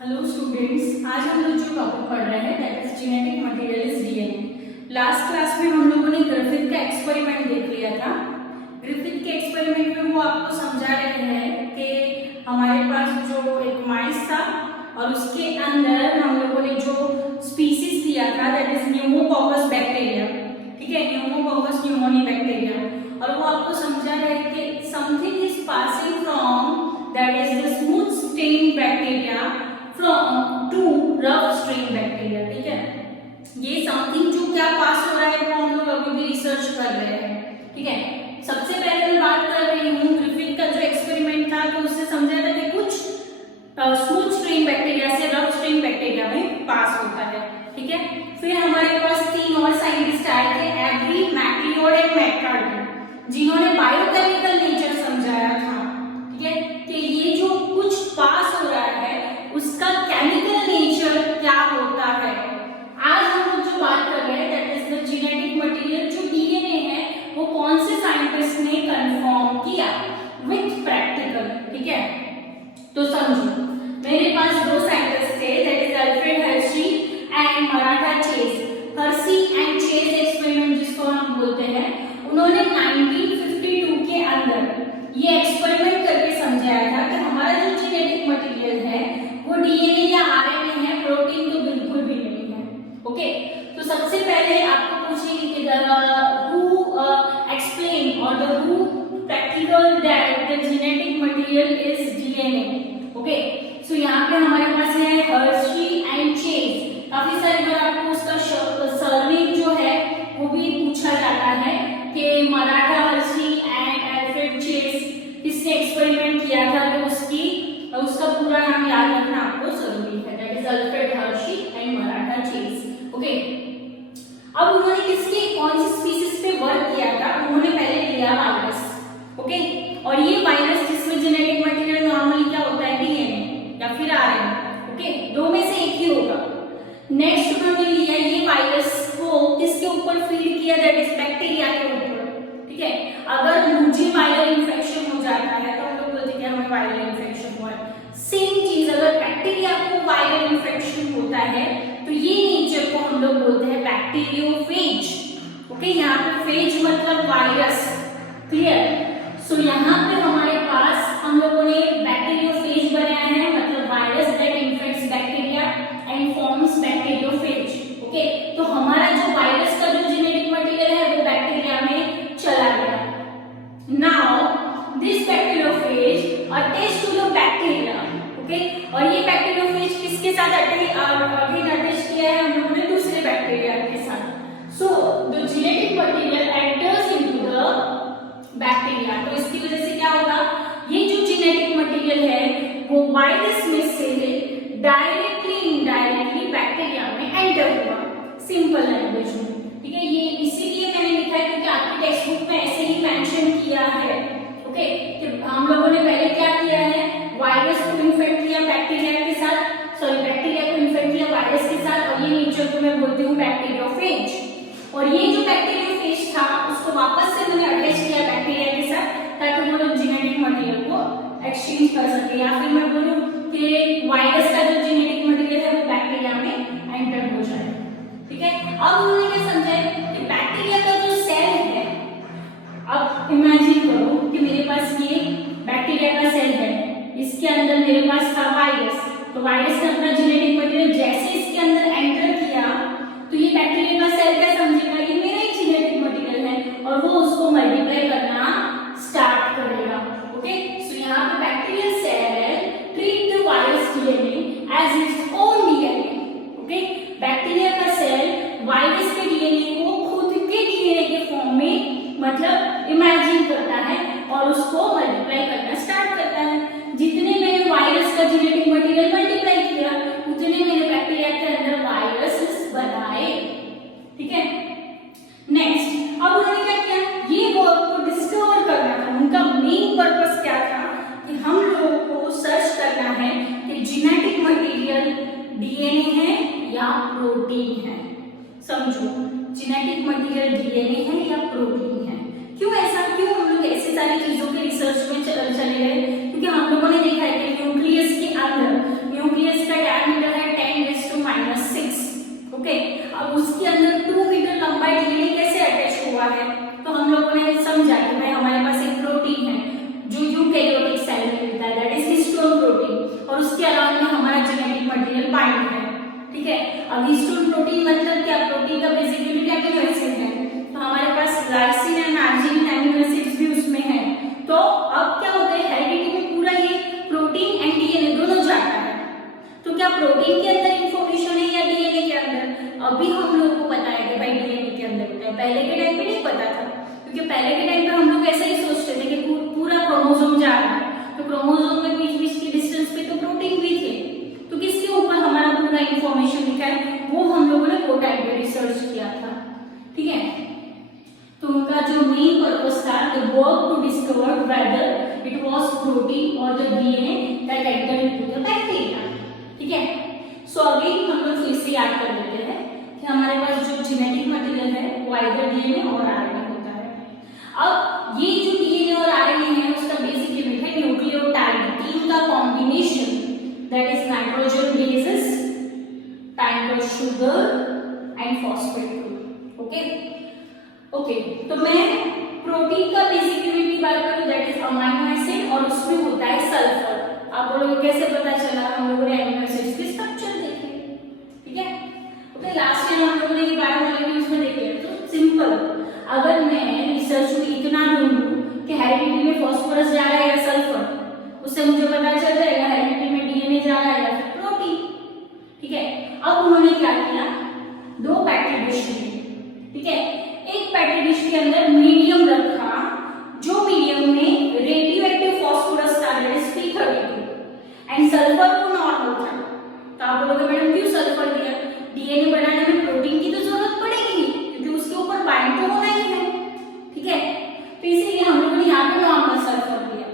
Hello students, आज हम लोग जो टॉपिक पढ़ रहे हैं that is genetic materials DNA. Last class में हम लोगों ने ग्रिफिथ का एक्सपेरिमेंट देख लिया था। ग्रिफिथ के एक्सपेरिमेंट में वो आपको समझा रहे हैं कि हमारे पास जो एक माइस था और उसके अंदर हम लोगों ने जो स्पीसीज लिया था दैट इज न्यूमोकॉकस बैक्टीरिया, ठीक है, न्यूमोकॉकस न्यूमोनी बैक्टीरिया। और वो आपको समझा रहे हैं कि something is passing from that is the smooth strain bacteria from to rough strain bacteria, ठीक है। ये समथिंग जो क्या पास हो रहा है वो हम लोग अभी भी रिसर्च कर रहे हैं, ठीक है। सबसे पहले मैं बात कर रही हूँ ग्रिफिथ का जो एक्सपेरिमेंट था तो उससे समझा था कि कुछ स्मूथ स्ट्रेन बैक्टीरिया से रफ स्ट्रेन बैक्टीरिया में पास होता है, ठीक है। फिर हमारे पास तीन और साइंटिस्ट आए थे, एवरी, मैक्लियोड एंड मैककार्टी, जिन्होंने बायोकेमिकल नेचर समझाया था, ठीक है, कि ये जो कुछ पास हो रहा है उसका केमिकल नेचर क्या होता है। आज हम लोग जो बात कर रहे हैं that is the genetic material, जो डीएनए है वो कौन से साइंटिस्ट ने कंफर्म किया विथ प्रैक्टिकल, ठीक है। तो समझो, मेरे पास दो साइंटिस्ट थे that is Alfred Hershey and Maratha chase. Hershey and chase experiment जिसको हम बोलते हैं, उन्होंने 1952 के अंदर ये एक्सपेरिमेंट करके समझाया था कि हमारा जो जेनेटिक मटेरियल है वो डीएनए या आरएनए है, प्रोटीन तो बिल्कुल भी नहीं है, ओके। तो सबसे पहले आपको पूछेंगे कि हु एक्सप्लेन और the who practical that the genetic material is DNA, okay. So यहाँ पे हमारे पास है हर्शी एंड चेज। काफी सारी बार आपको उसका सरनेम जो है वो भी पूछा जाता है कि Maratha Hershey and Alfred chase किसने एक्सपेरिमेंट किया था, तो उसका पूरा नाम याद रखना आपको जरूरी है, that is Alfred Hershey and Maratha chase, okay. अब उन्होंने किसके कौन सी स्पीसीज पे वर्क किया था, उन्होंने पहले लिया वायरस, ओके। और ये वायरस जिसमें जेनेटिक मटेरियल नॉर्मली क्या होता है, डीएनए या फिर आरएनए, ओके, दो में से एक ही होगा। नेक्स्ट उन्होंने लिया ये वायरस को किसके ऊपर फीड किया, दैट इज बैक्टीरिया के ऊपर, ठीक है। अगर मुझे वायरल इन्फेक्शन हो जाता है तो हम लोग बोलते हैं कि हमें वायरल इन्फेक्शन हुआ है। सेम चीज अगर बैक्टीरिया को वायरल इन्फेक्शन होता है तो ये नेचर को हम लोग बोलते हैं बैक्टीरियोफेज, ओके। यहाँ पे फेज मतलब वायरस, क्लियर। सो यहाँ पे हमारे पास हम लोगों ने बैक्टीरियोफेज बनाया है, मतलब virus that infects bacteria and forms bacteriophage, okay. तो हमारा जो वायरस का जो जेनेटिक मटेरियल है वो बैक्टीरिया में चला गया। Now this bacteriophage attach to the bacteria, okay. और ये बैक्टीरियोफेज किसके साथ अटैच किया है, हम लोगों ने दूसरे बैक्टीरिया के साथ। So the genetic material enters into the bacteria. तो इसकी वजह से क्या होगा, ये जो जेनेटिक मटेरियल है वो वायरस में से डायरेक्टली इनडायरेक्टली बैक्टीरिया में एंटर हुआ, सिंपल लैंग्वेज में, ठीक है। ये इसीलिए मैंने लिखा है क्योंकि आपकी टेक्स्ट बुक में ऐसे ही मेंशन किया है, ओके। कि हम लोगों ने पहले क्या किया है, वायरस को इन्फेक्ट किया बैक्टीरिया के साथ, बैक्टीरिया को इन्फेक्ट किया वायरस के साथ, और ये नेचर को मैं बोलती हूँ बैक्टीरियोफेज। और ये जो बैक्टीरियोफेज था उसको वापस से मैंने अटैच किया बैक्टीरिया के साथ ताकि वो लोग जेनेटिक मटेरियल को एक्सचेंज कर सके, या फिर मैं बोलूं कि वायरस का जो जेनेटिक मटेरियल है वो बैक्टीरिया में एंटर हो जाए, ठीक है। अब उन्होंने क्या समझा है कि बैक्टीरिया का जो सेल है, अब इमेजिन करो कि मेरे पास ये बैक्टीरिया का सेल है, इसके अंदर मेरे पास था वायरस, तो वायरस ने अपना जेनेटिक मटेरियल जैसे इसके अंदर एंटर किया तो ये बैक्टीरिया का सेल क्या समझेगा, ये मेरा ही जेनेटिक मटेरियल है, और वो उसको मल्टीप्लाई करना स्टार्ट करेगा, ओके। सो यहाँ पे bacterial cell treat the virus DNA as its own DNA, okay. Bacteria का सेल वायरस के डीएनए को खुद के डीएनए के फॉर्म में मतलब इमेजिन करता है और उसको मल्टीप्लाई करना स्टार्ट करता है। जितने मैंने वायरस का जेनेटिक मटेरियल मल्टीप्लाई किया उतने मैंने बैक्टीरिया के अंदर वायरसेस बनाए, ठीक है। नेक्स्ट, अब उन्होंने क्या किया, ये वर्क को डिस्कवर करना था, उनका मेन पर्पस क्या था कि हम लोगों को सर्च करना है कि जेनेटिक मटेरियल डीएनए है या प्रोटीन है। समझो, जेनेटिक मटेरियल डीएनए है या प्रोटीन है। क्यों ऐसा, क्यों हम लोग ऐसी सारी चीजों के रिसर्च में चले गए, क्योंकि हम लोगों ने देखा है कि न्यूक्लियस के अंदर, न्यूक्लियस का बाइंड है, ठीक है। अब हिस्टोन प्रोटीन मतलब क्या, प्रोटीन का बेसिक यूनिट अमीनो एसिड है, तो हमारे पास lysine and arginine amino acids भी उसमें है। तो अब क्या होता है, हेरिडिटी में पूरा ये प्रोटीन एंड डीएनए दोनों जाता है। तो क्या प्रोटीन के अंदर इंफॉर्मेशन है या डीएनए के अंदर? अभी हम लोगों को पता है कि भाई डीएनए के अंदर होता है, पहले के टाइम पे नहीं पता था, क्योंकि पहले के टाइम पे हम लोग ऐसा ही सोचते थे कि पूरा क्रोमोसोम जा रहा है, तो क्रोमोसोम में बीच बीच की डिस्टेंस पे तो प्रोटीन भी थे, तो किसके ऊपर हमारा पूरा इंफॉर्मेशन लिखा है, वो हम लोगों ने वो टाइम पे रिसर्च किया था, ठीक है। तो उनका जो मेन पर्पस था, the work to discover whether it was protein और the DNA that enter into the bacteria, ठीक है। सो अगेन हम लोग फिर से याद कर लेते हैं कि हमारे पास जो जेनेटिक मटेरियल है वो आइदर डीएनए और आरएनए होता है। अब ये जो डीएनए और आरएनए है उसका बेसिक यूनिट है न्यूक्लियोटाइड, तीन का combination, that is nitrogen bases, time sugar and phosphate group, okay. Okay, तो मैं प्रोटीन का बेसिक यूनिट की बात करूं, दैट इज अमीनो एसिड, और उसमें होता है सल्फर। आप बोलोगे कैसे पता चला, हम लोगों ने अमीनो एसिड्स के स्ट्रक्चर देखे, ठीक है। ओके, लास्ट टाइम हम लोगों ने बायोमोलिक्यूल्स में देखे, तो सिंपल, अगर मैं रिसर्च में इतना ढूंढूं कि हेरिडिटी में फास्फोरस जा रहा है या सल्फर, उससे मुझे पता चल जाएगा हेरिडिटी में डीएनए जा रहा है या फिर प्रोटीन, ठीक है। अब उन्होंने क्या किया, दो पैकेट डिश ली, ठीक है। एक पैकेट डिश के अंदर मीडियम रखा, जो मीडियम में रेडियो एक्टिव फास्फोरस था, that is P32, and sulphur को नॉर्मल था। तो आप बोलोगे मैडम क्यों सल्फर दिया, डीएनए बनाने में प्रोटीन की तो जरूरत पड़ेगी क्योंकि उसके ऊपर बाइंड तो होना ही है, ठीक है। तो इसीलिए हम लोगों ने यहाँ पे नॉर्मल सल्फर दिया,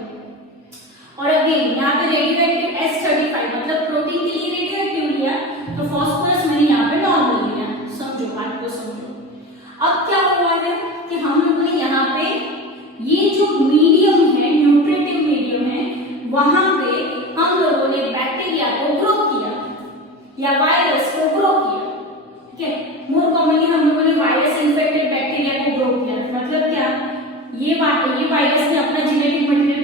और अगेन यहाँ पे रेडियो एक्टिव S35 मतलब प्रोटीन के लिए रेडियो एक्टिव लिया, तो फास्फोरस मैंने यहाँ पे नॉर्मल लिया, समझो बात को समझो। अब क्या हुआ है कि हम लोगों ने यहाँ पे ये जो मीडियम है, न्यूट्रिटिव मीडियम है, वहां पे हम लोगों ने बैक्टीरिया को ग्रो किया या वायरस को ग्रो किया, ठीक है। मोर कॉमनली हम लोगों ने वायरस इन्फेक्टेड बैक्टीरिया को ग्रो किया, मतलब क्या, ये वायरस ने अपना जेनेटिक मटेरियल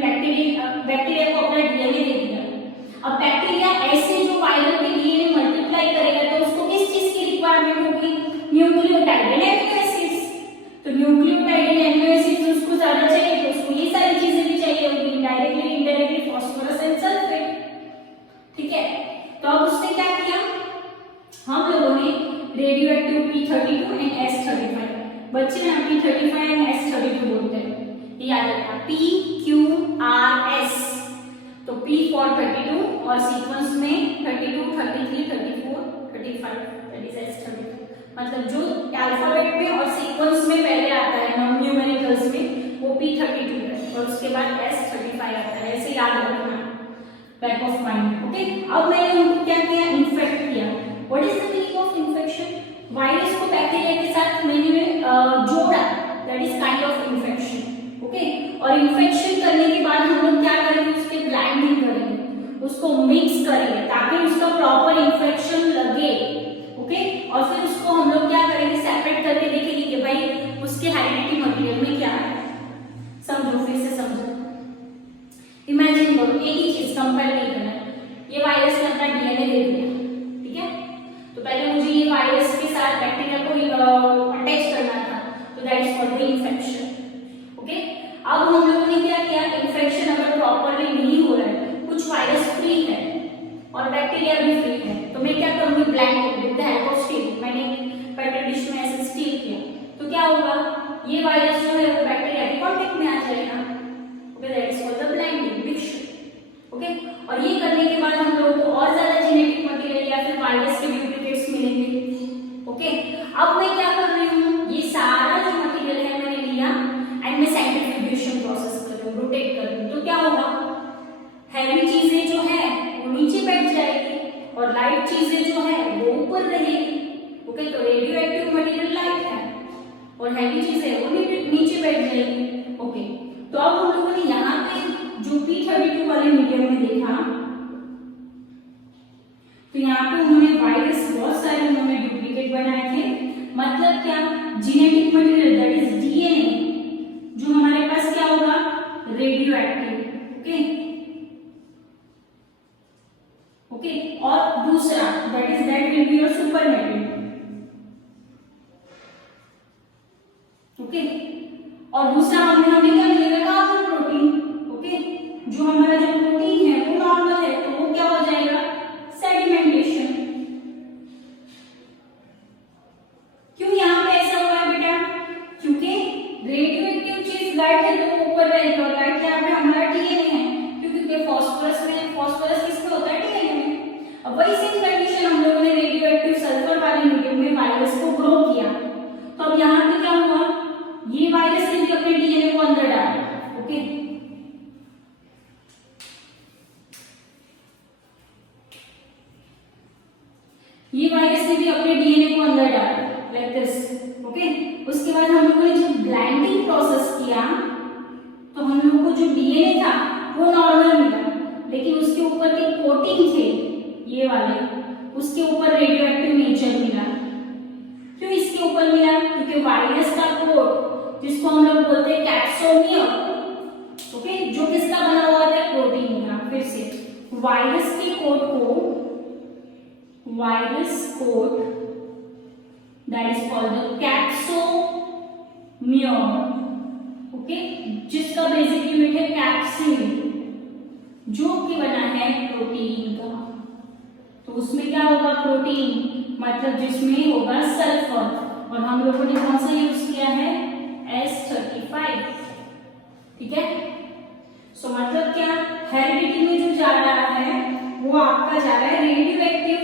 बैक्टीरिया को अपना डीएनए दे दिया। अब बैक्टीरिया ऐसे जो वायरल के डीएनए मल्टीप्लाई करेगा तो उसको किस चीज की रिक्वायरमेंट होगी, न्यूक्लियोटाइड एंड एमिनो एसिड्स। तो न्यूक्लियोटाइड एंड एमिनो एसिड्स उसको ज्यादा चाहिए, तो उसको ये सारी चीजें भी चाहिए होगी, directly indirectly phosphorus and sulphate, ठीक है। तो अब उसने क्या किया, हम लोगों ने radio active P32 and S35, बच्चे ना P35 एंड S32 बोलते हैं, ये याद रखना, PQRS, तो P फॉर 32 और सीक्वेंस में 32, 33, 34, 35, दैट इज S32, मतलब जो अल्फाबेट में और सीक्वेंस में पहले आता है न्यूमेरिकल्स में वो P32 है, और उसके बाद S35 आता है, ऐसे याद रखना बैक ऑफ माइंड, ओके। अब मैंने उनको क्या किया, इन्फेक्ट किया। What is the meaning of infection, virus को बैक्टीरिया के साथ मैंने जोड़ा, that is kind of infection, okay. और इन्फेक्शन करने के बाद हम लोग क्या करेंगे, उसके ग्राइंडिंग करेंगे, उसको मिक्स करेंगे ताकि उसका प्रॉपर इन्फेक्शन लगे, ओके। और फिर उसको हम लोग क्या करेंगे, सेपरेट करके देखेंगे कि भाई उसके हेरिडिटी मटेरियल में क्या है, समझो, फिर से समझो। इमेजिन करो, एक ही चीज कंपेयर नहीं करना, ये वायरस ने अपना डीएनए दे दिया, ठीक है। तो पहले मुझे ये वायरस के साथ बैक्टीरिया को अटैच करना था, तो that is called infection, okay. अब हम लोगों ने क्या किया, इन्फेक्शन अगर प्रॉपर्ली नहीं हो रहा है, कुछ वायरस फ्री है और बैक्टीरिया भी फ्री है, तो मैं क्या करूंगी, blanket with the help of steel, मैंने पैकेट डिश में ऐसे स्टील किया, तो क्या होगा, ये वायरस जो है वो बैक्टीरिया के कांटेक्ट में आ जाएगा, okay, that is called the blinding mixture, okay. और ये करने के बाद हम लोगों को और ज्यादा जेनेटिक मटेरियल या फिर वायरस के डुप्लीकेट्स मिलेंगे, ओके। अब मैं क्या कर रही हूँ, ये सारा जो मटेरियल है मैंने लिया एंड मैं सेंट्रीफ्यूगेशन प्रोसेस कर रही हूँ, रोटेट कर रही हूँ, तो क्या होगा, हैवी चीजें जो है वो नीचे बैठ जाएगी और लाइट चीजें जो है वो ऊपर रहेगी, ओके। तो रेडियो एक्टिव मटेरियल लाइट है और हैवी चीजें वो नीचे बैठ जाएगी, ओके। तो अब हम लोगों ने यहाँ पे जो P32 वाले मीडियम में देखा, तो यहाँ पे उन्होंने वायरस बहुत सारे उन्होंने डुप्लीकेट बनाए थे, मतलब क्या, genetic material that is DNA जो हमारे पास क्या होगा, रेडियो एक्टिव, ओके, ओके, और दूसरा that will be your supernatant, okay, और दूसरा हमें क्या मिलेगा, नॉर्मल प्रोटीन, ओके, जो हमारा जो प्रोटीन है वो नॉर्मल है तो वो क्या हो जाएगा, सेडिमेंटेशन। क्यों यहाँ पे ऐसा हुआ है बेटा, क्योंकि रेडियो एक्टिव चीज लाइट है तो वो ऊपर रहेगी, और लाइट यहाँ पे हमारा डीएनए है, क्योंकि फास्फोरस में, फास्फोरस किसमें होता है, डीएनए में। अब वही सेम कंडीशन हम लोगों ने रेडियो एक्टिव सल्फर वाले मीडियम में वायरस को ग्रो किया, तो अब यहाँ पे क्या हुआ, ये वायरस ने भी अपने डीएनए को अंदर डाला, ओके, ये वायरस ने भी अपने डीएनए को अंदर डाला लाइक दिस, ओके। उसके बाद हम लोगों ने जब ब्लाइंडिंग प्रोसेस किया तो हम लोगों को जो डीएनए था वो नॉर्मल मिला, लेकिन उसके ऊपर के कोटिंग थे ये वाले, उसके ऊपर रेडियो एक्टिव नेचर मिला। क्यों इसके ऊपर मिला, क्योंकि वायरस का कोट जिसको हम लोग बोलते हैं कैप्सोमियर, ओके, जो किसका बना हुआ था, प्रोटीन का। फिर से वायरस के कोट को, virus coat that is called the capsomere, okay, जिसका बेसिक यूनिट है कैप्सिड, जो कि बना है प्रोटीन का। तो उसमें क्या होगा, प्रोटीन मतलब जिसमें होगा सल्फर, और हम लोगों ने कौन सा यूज किया है, S35, ठीक है। सो मतलब क्या, हेरिडिटी में जो जा रहा है वो आपका जा रहा है radio active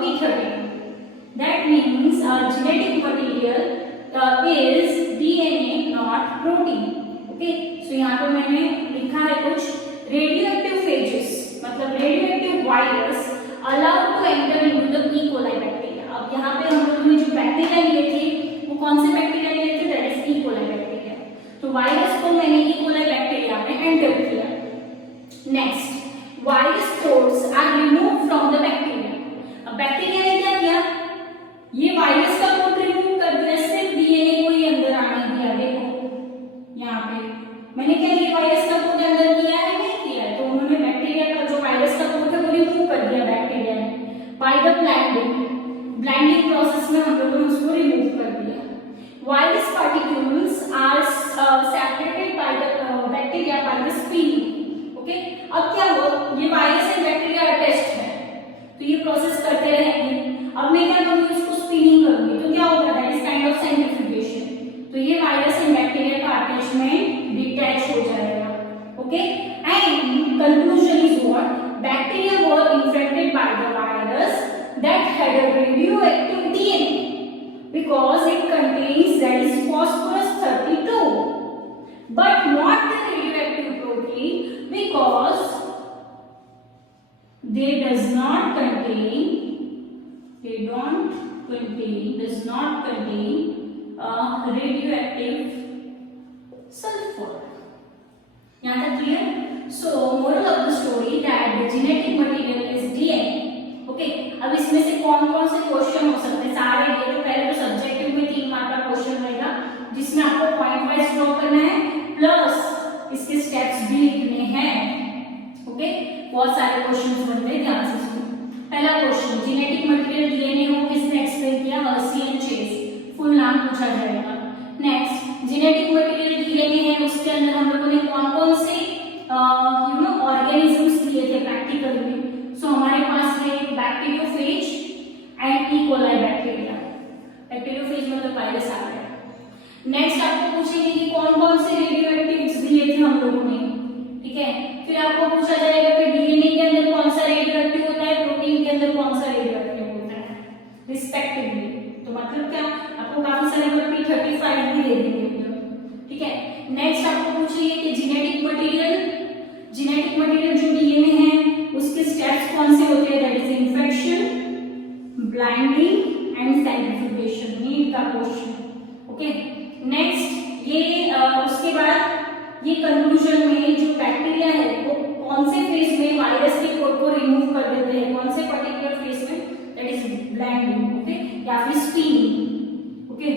P13, that means genetic material is DNA not protein, okay. So यहाँ पर मैंने लिखा है कुछ रेडियो एक्टिव फेजेस, मतलब radio active virus allowed to enter into the E coli bacteria. अब यहाँ पे हम लोगों ने जो बैक्टीरिया लिए थे वो कौन से बैक्टीरिया लिए थे, that is E coli bacteria. तो वायरस को मैंने ई कोलाई बैक्टीरिया में एंटर किया। Next, virus coats are removed from the bacteria. अब बैक्टीरिया ने क्या किया, ये वायरस का कोड रिमूव कर दिया, सिर्फ डीएनए को ही अंदर आने दिया। देखो यहाँ पे मैंने क्या, ये वायरस का कोड अंदर किया है, नहीं किया है, तो उन्होंने बैक्टीरिया का जो वायरस का कोड है वो रिमूव कर दिया बैक्टीरिया ने बाय द ब्लाइंडिंग प्रोसेस में हम लोगों ने उसको रिमूव कर दिया। Virus particles are separated by the bacteria by the spinning, okay. अब क्या हुआ, ये वायरस एंड बैक्टीरिया अटैच्ड है तो ये प्रोसेस करते रहेंगे। अब मैं क्या करूंगी, इसको स्पिनिंग करूंगी, तो क्या होगा, that is kind of centrifugation, तो ये वायरस एंड बैक्टीरिया का अटैचमेंट डिटैच हो जाएगा, okay. And conclusion is what, bacteria were infected by the virus that had a radioactive DNA because it contains, that is phosphorus 32, but not the radioactive protein because they does not contain radioactive sulfur. यहाँ तक clear? So moral of the story that the genetic material is DNA. Okay, अब इसमें से कौन कौन से question हो सकते हैं, सारे ये तो पहले तो सब्जेक्टिव में 3 मार्क का क्वेश्चन रहेगा जिसमें आपको पॉइंट वाइज ड्रॉ करना है, प्लस इसके स्टेप्स भी लिखने हैं, ओके। बहुत सारे क्वेश्चंस बनते हैं, ध्यान से सुनो। पहला क्वेश्चन, जेनेटिक मटेरियल डीएनए हो, किसने एक्सप्लेन किया, हर्सी एंड चेस, फुल नाम पूछा जाएगा। नेक्स्ट, जेनेटिक मटेरियल डीएनए है, उसके अंदर हम लोगों ने कौन कौन से ऑर्गेनिजम्स लिए थे प्रैक्टिकल में। सो हमारे पास है bacteriophage and E coli bacteria. Bacteriophage मतलब वायरस आ गया। नेक्स्ट आपको पूछेंगे कि कौन कौन से रेडियोएक्टिव्स लिए थे हम लोगों ने, ठीक है। फिर आपको पूछा जाएगा कि डीएनए के अंदर कौन सा रेडियोएक्टिव होता है, प्रोटीन के अंदर कौन सा रेडियोएक्टिव होता है रिस्पेक्टिवली। तो मतलब क्या, आपको काफी सारे P35 भी दे देंगे, ठीक है। नेक्स्ट आपको पूछेंगे कि जेनेटिक मटेरियल जो डीएनए है उसके स्टेप्स कौन से होते हैं, that is infection, blending and centrifugation, NEET का क्वेश्चन, ओके। नेक्स्ट ये उसके बाद ये कंक्लूजन में जो बैक्टीरिया है वो कौन से फेज में वायरस के कोड को रिमूव कर देते हैं, कौन से पर्टिकुलर फेज में, दैट इज ब्लाइंडिंग, ओके, या फिर स्पीनिंग, ओके।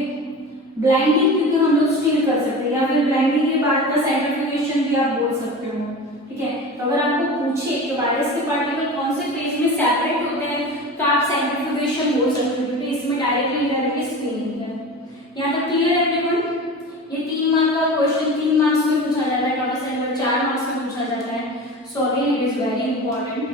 ब्लाइंडिंग क्योंकि हम लोग स्टील कर सकते हैं, या फिर ब्लाइंडिंग के बाद का सेंट्रीफ्यूगेशन भी आप बोल सकते हो, ठीक है। तो अगर आपको पूछे कि वायरस के पार्टिकल कौन से फेज में सेपरेट होते हैं तो आप सेंट्रीफ्यूगेशन बोल सकते हो, क्योंकि इसमें डायरेक्टली इनडायरेक्टली स्पिनिंग है। यहाँ तक क्लियर है एवरीवन? ये 3 मार्क का क्वेश्चन 3 मार्क्स में पूछा जाता है, टॉपिक सेंटर 4 मार्क्स में पूछा जाता है। So again it is very important.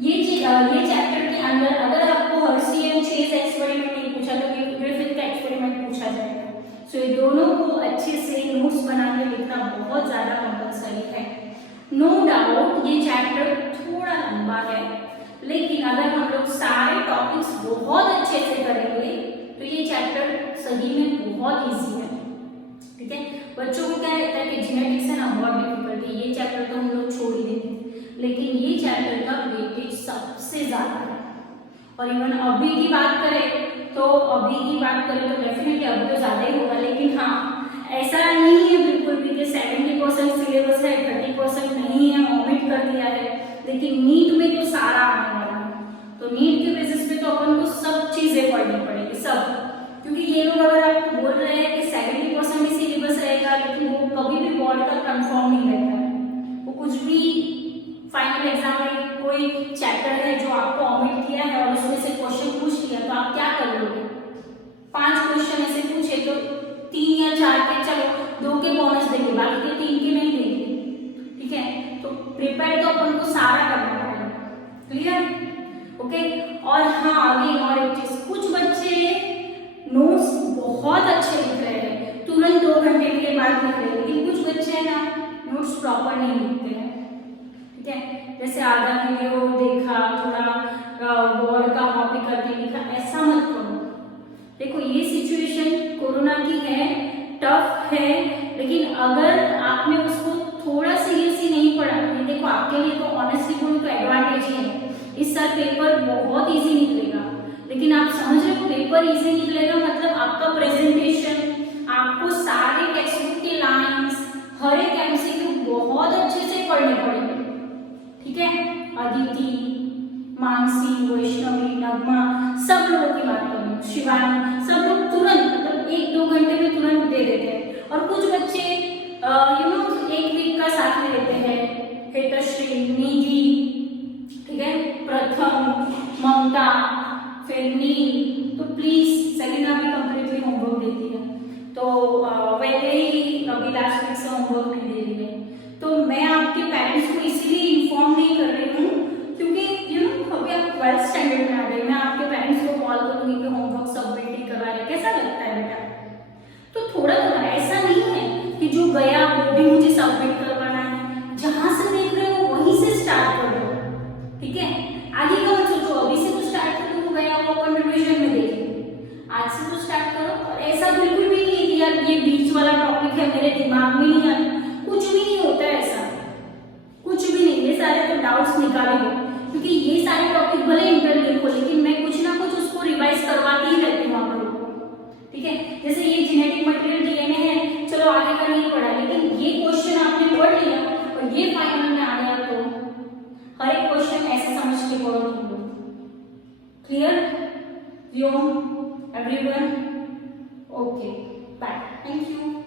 ये चैप्टर के अंदर अगर आपको हर्शी एंड चेज एक्सपेरिमेंट नहीं पूछा तो ग्रिफिथ का एक्सपेरिमेंट पूछा जाएगा। सो ये दोनों को अच्छे से नोट्स बना के लिखना बहुत ज्यादा कंपलसरी है। नो डाउट ये चैप्टर थोड़ा लंबा है, लेकिन अगर हम लोग सारे टॉपिक्स बहुत अच्छे से करेंगे तो ये चैप्टर सही में बहुत इजी है। ठीक है, बच्चों को क्या रहता है कि जेनेटिक्स है ना बहुत डिफिकल्ट है, ये चैप्टर तो हम लोग छोड़ ही देते हैं, लेकिन ये चैप्टर का वेटेज सबसे ज्यादा है। और इवन अभी की बात करें तो डेफिनेटली अभी तो ज्यादा ही होगा, लेकिन हाँ ऐसा नहीं है बिल्कुल भी कि 70% सिलेबस है, 30% नहीं है, ओमिट कर दिया है। लेकिन नीट में तो सारा आने वाला है, तो नीट के बेसिस पे तो अपन को सब चीजें पढ़नी पड़ेगी, सब। क्योंकि ये लोग अगर आपको बोल रहे हैं कि 70% ही सिलेबस रहेगा, लेकिन वो कभी भी बोर्ड का कंफर्म नहीं रहता है। वो कुछ भी फाइनल एग्जाम में कोई चैप्टर है जो आपको ओमिट किया है और उसमें से क्वेश्चन पूछ लिया तो आप क्या कर लोगे? 5 क्वेश्चन ऐसे पूछे तो 3 या 4 के चलो 2 के बोनस देंगे, बाकी के 3 के नहीं देंगे। ठीक है, तो प्रिपेयर तो अपन को सारा करना पड़ेगा। क्लियर? ओके। और हाँ आगे और एक चीज, कुछ बच्चे नोट्स बहुत अच्छे लिख रहे हैं, तुरंत 2 घंटे के बाद लिख रहे हैं, लेकिन कुछ बच्चे ना नोट्स प्रॉपर नहीं लिखते हैं। ठीक है, जैसे आधा वीडियो देखा, थोड़ा बोर्ड का कॉपी करके लिखा, ऐसा मत करो। देखो ये सिचुएशन कोरोना की है, टफ है, लेकिन अगर आपने उसको थोड़ा सीरियसली नहीं पढ़ा, ये देखो आपके लिए तो ऑनेस्टली बोलूं तो एडवांटेज ही है। इस साल पेपर बहुत इजी निकलेगा, लेकिन आप समझ रहे हो पेपर इजी निकलेगा मतलब आपका प्रेजेंटेशन, आपको सारे टेक्स्ट बुक के लाइंस, हर एक एमसीक्यू बहुत अच्छे से पढ़ने पड़ेंगे। ठीक है, अदिति, मानसी, वैष्णवी, नगमा, सब लोगों की बात करें, शिवानी, सब लोग तुरंत मतलब 1-2 घंटे में तुरंत दे देते हैं। और कुछ बच्चे एक वीक का साथ में लेते हैं, हेतश्री, निधि, ठीक है, प्रथम, ममता, फिर नील, तो प्लीज सेलिना भी कंप्लीटली होमवर्क देती है, तो वैसे ही अभी लास्ट वीक से होमवर्क नहीं दे रही है। तो मैं आपके पेरेंट्स को इसीलिए इन्फॉर्म नहीं कर रही हूँ क्योंकि अभी आप 12th स्टैंडर्ड में आ गए, मैं आपके पेरेंट्स को कॉल करूंगी कि होमवर्क सबमिट नहीं करवा रहे, कैसा लगता है बेटा? तो थोड़ा थोड़ा, ऐसा नहीं है कि जो गया वो भी मुझे सबमिट करवाना है, जहां से देख रहे हो वहीं से स्टार्ट कर दो। ठीक है, आगे का मत सोचो, अभी से तो स्टार्ट कर दो, गया वो अपन रिविजन में देखेंगे, आज से तो स्टार्ट करो। और ऐसा बिल्कुल भी नहीं है कि यार ये बीच वाला टॉपिक है मेरे दिमाग में नहीं आया, कुछ भी नहीं होता है ऐसा, कुछ भी नहीं। ये सारे तो डाउट्स निकाले हो, क्योंकि ये सारे टॉपिक भले इंटरलिंक हो, लेकिन मैं कुछ ना कुछ उसको रिवाइज करवाती ही रहती हूँ आप लोगों को। ठीक है, जैसे ये जेनेटिक मटेरियल डीएनए है, चलो आगे का नहीं पढ़ा, लेकिन ये क्वेश्चन आपने पढ़ लिया और ये फाइनल में आ गया, तो हर एक क्वेश्चन ऐसे समझ के पढ़ो तुम लोग। Clear? Vyom everyone? Okay, bye, thank you.